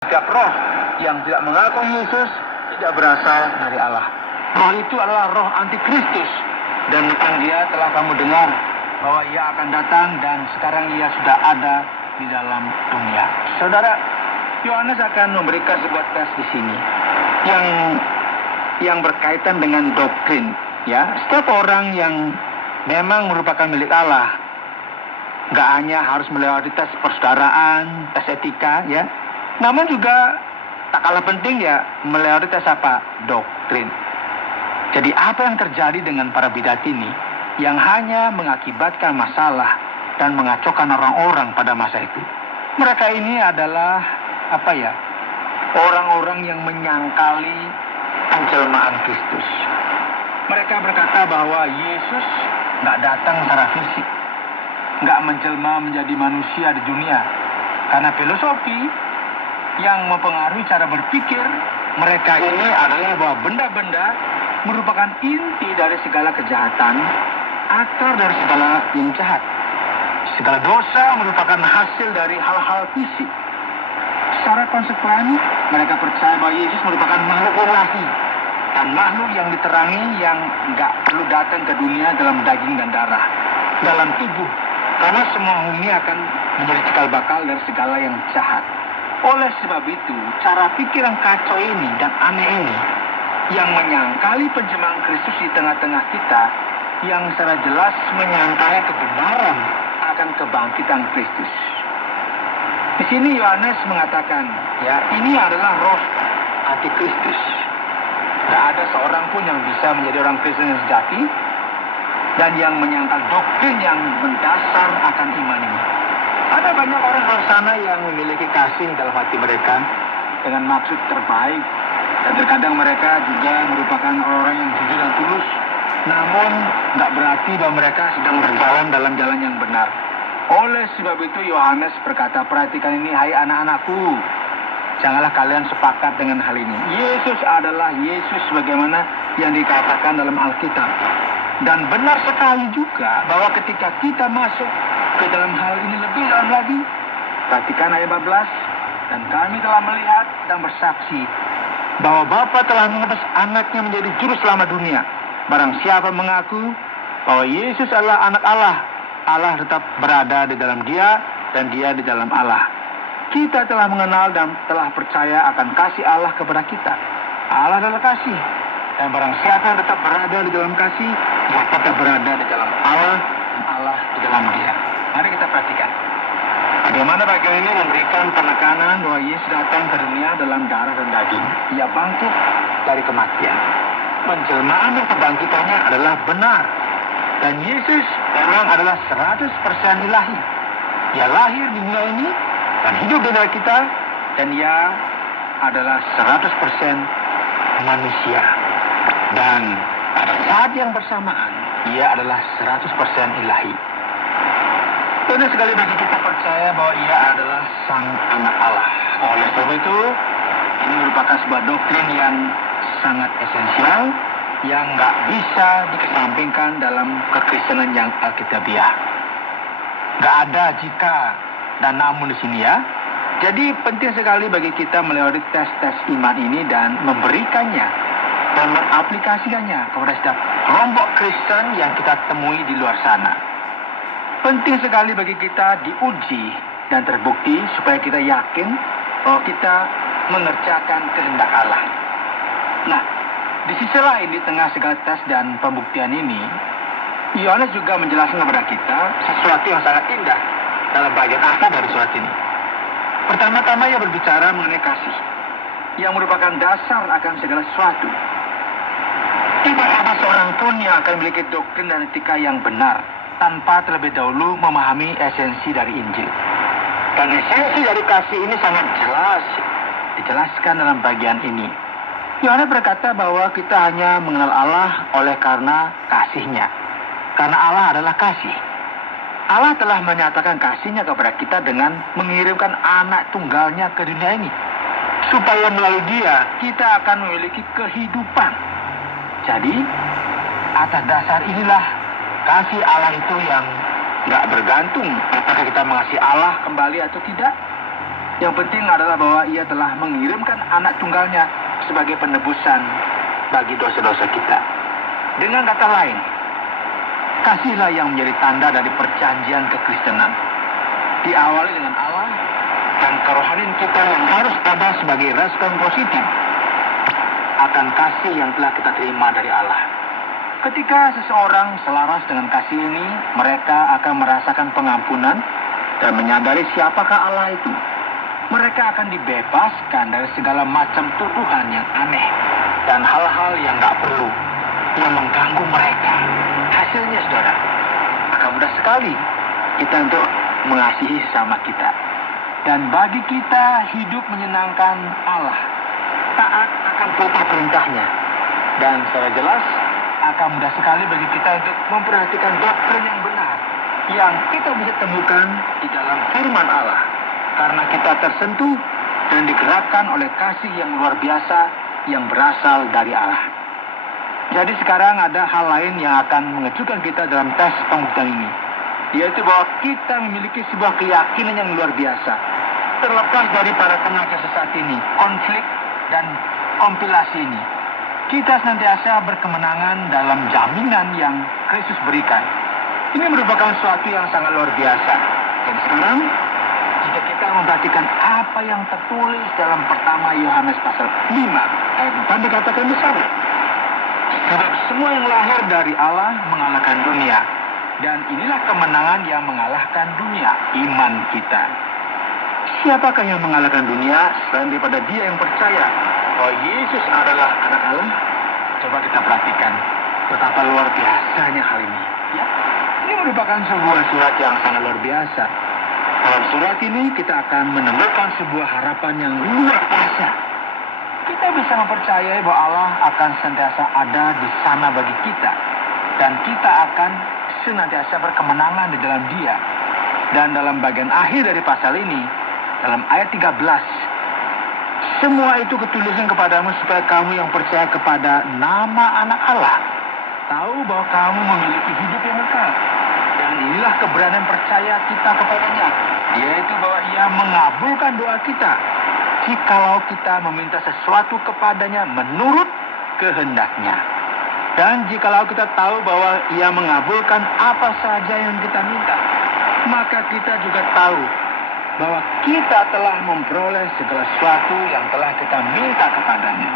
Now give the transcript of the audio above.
Setiap roh yang tidak mengaku Yesus tidak berasal dari Allah. Roh itu adalah roh antikristus. Dan tentang dia telah kamu dengar bahwa ia akan datang dan sekarang ia sudah ada di dalam dunia. Saudara, Yohanes akan memberikan sebuah tes di sini yang berkaitan dengan doktrin. Ya, setiap orang yang memang merupakan milik Allah, nggak hanya harus melewati tes persaudaraan, tes etika, ya, namun juga tak kalah penting ya melewati tes apa? Doktrin. Jadi apa yang terjadi dengan para bidat ini yang hanya mengakibatkan masalah dan mengacaukan orang-orang pada masa itu? Mereka ini adalah orang-orang yang menyangkali penjelmaan Kristus. Mereka berkata bahwa Yesus nggak datang secara fisik, nggak menjelma menjadi manusia di dunia, karena filosofi yang mempengaruhi cara berpikir mereka ini adalah bahwa benda-benda merupakan inti dari segala kejahatan, akar dari segala yang jahat. Segala dosa merupakan hasil dari hal-hal fisik. Secara konsekuen, mereka percaya bahwa Yesus merupakan makhluk ilahi dan makhluk yang diterangi yang nggak perlu datang ke dunia dalam daging dan darah, dalam tubuh, karena semua ini akan menjadi cikal bakal dari segala yang jahat. Oleh sebab itu, cara pikir yang kacau ini dan aneh ini yang menyangkali penjelmaan Kristus di tengah-tengah kita, yang secara jelas menyangkali kebenaran akan kebangkitan Kristus. Di sini Yohanes mengatakan, ya, ini adalah roh antikristus. Tidak ada seorang pun yang bisa menjadi orang Kristen yang sejati dan yang menyangkal doktrin yang mendasar akan iman ini. Ada banyak orang di sana yang memiliki kasih dalam hati mereka dengan maksud terbaik, dan terkadang mereka juga merupakan orang yang jujur dan tulus, namun nggak berarti bahwa mereka sedang berjalan dalam jalan yang benar. Oleh sebab itu Yohanes berkata, perhatikan ini, hai anak-anakku, janganlah kalian sepakat dengan hal ini. Yesus adalah Yesus sebagaimana yang dikatakan dalam Alkitab. Dan benar sekali juga bahwa ketika kita masuk ke dalam hal ini lebih dalam lagi, perhatikan ayat 14, dan kami telah melihat dan bersaksi bahwa Bapa telah mengutus anaknya menjadi juru selamat dunia. Barang siapa mengaku bahwa Yesus adalah anak Allah, Allah tetap berada di dalam dia dan dia di dalam Allah. Kita telah mengenal dan telah percaya akan kasih Allah kepada kita. Allah adalah kasih. Dan barang siapa yang tetap berada di dalam kasih, dia tetap berada di dalam Allah dan Allah di dalam dia. Mari kita perhatikan bagaimana bagian ini memberikan penekanan bahwa Yesus datang ke dunia dalam darah dan daging. Ia bangkit dari kematian. Penjelmaan dan kebangkitannya adalah benar. Dan Yesus memang adalah 100% ilahi. Ia lahir di dunia ini dan hidup di antara kita, dan ia adalah 100% manusia. Dan pada saat yang bersamaan, ia adalah 100% ilahi. Benar sekali bagi kita percaya bahwa ia adalah sang anak Allah. Oleh sebab itu, ini merupakan sebuah doktrin yang sangat esensial, yang nggak bisa dikesampingkan dalam kekristenan yang alkitabiah. Nggak ada jika dan namun di sini, ya. Jadi penting sekali bagi kita melewati tes-tes iman ini dan memberikannya dan mengaplikasikannya kepada setiap kelompok Kristen yang kita temui di luar sana. Penting sekali bagi kita diuji dan terbukti supaya kita yakin bahwa kita mengerjakan kehendak Allah. Nah, di sisi lain, di tengah segala tes dan pembuktian ini, Yohanes juga menjelaskan kepada kita sesuatu yang sangat indah dalam bagian akhir dari surat ini. Pertama-tama ia berbicara mengenai kasih, yang merupakan dasar akan segala sesuatu. Tidak ada seorang pun yang akan memiliki doktrin dan etika yang benar tanpa terlebih dahulu memahami esensi dari Injil. Dan esensi dari kasih ini sangat jelas dijelaskan dalam bagian ini. Yohanes berkata bahwa kita hanya mengenal Allah oleh karena kasih-Nya. Karena Allah adalah kasih. Allah telah menyatakan kasih-Nya kepada kita dengan mengirimkan anak tunggalnya ke dunia ini, supaya melalui dia kita akan memiliki kehidupan. Jadi, atas dasar inilah kasih Allah itu yang nggak bergantung apakah kita mengasihi Allah kembali atau tidak. Yang penting adalah bahwa ia telah mengirimkan anak tunggalnya sebagai penebusan bagi dosa-dosa kita. Dengan kata lain, kasihlah yang menjadi tanda dari perjanjian kekristenan. Diawali dengan Allah dan kerohanian kita yang harus ada sebagai respon positif akan kasih yang telah kita terima dari Allah. Ketika seseorang selaras dengan kasih ini, mereka akan merasakan pengampunan dan menyadari siapakah Allah itu. Mereka akan dibebaskan dari segala macam tuduhan yang aneh dan hal-hal yang gak perlu yang mengganggu mereka. Hasilnya, saudara, akan mudah sekali kita untuk mengasihi sesama kita. Dan bagi kita hidup menyenangkan Allah, taat akan perintah-perintahnya. Dan secara jelas akan mudah sekali bagi kita untuk memperhatikan doktrin yang benar yang kita bisa temukan di dalam firman Allah. Karena kita tersentuh dan digerakkan oleh kasih yang luar biasa yang berasal dari Allah. Jadi sekarang ada hal lain yang akan mengejutkan kita dalam tes pembuktian ini, yaitu bahwa kita memiliki sebuah keyakinan yang luar biasa. Terlepas dari para tenaga sesat ini, konflik dan kompilasi ini, kita senantiasa berkemenangan dalam jaminan yang Kristus berikan. Ini merupakan sesuatu yang sangat luar biasa. Dan sekarang, jika kita memperhatikan apa yang tertulis dalam pertama Yohanes pasal 5 ayat 4 dikatakan bersama. Sebab semua yang lahir dari Allah mengalahkan dunia. Dan inilah kemenangan yang mengalahkan dunia, iman kita. Siapakah yang mengalahkan dunia selain daripada dia yang percaya bahwa Yesus adalah anak Allah? Coba kita perhatikan betapa luar biasanya hal ini. Ya, ini merupakan sebuah surat yang sangat luar biasa. Dalam surat ini kita akan menemukan sebuah harapan yang luar biasa. Kita bisa mempercayai bahwa Allah akan senantiasa ada di sana bagi kita. Dan kita akan senantiasa berkemenangan di dalam Dia. Dan dalam bagian akhir dari pasal ini, dalam ayat 13, semua itu kutuliskan kepadamu supaya kamu yang percaya kepada nama anak Allah tahu bahwa kamu memiliki hidup yang kekal. Dan inilah keberanian percaya kita kepadanya, yaitu bahwa Ia mengabulkan doa kita jikalau kita meminta sesuatu kepadanya menurut kehendaknya. Dan jikalau kita tahu bahwa Ia mengabulkan apa saja yang kita minta, maka kita juga tahu bahwa kita telah memperoleh segala sesuatu yang telah kita minta kepadanya.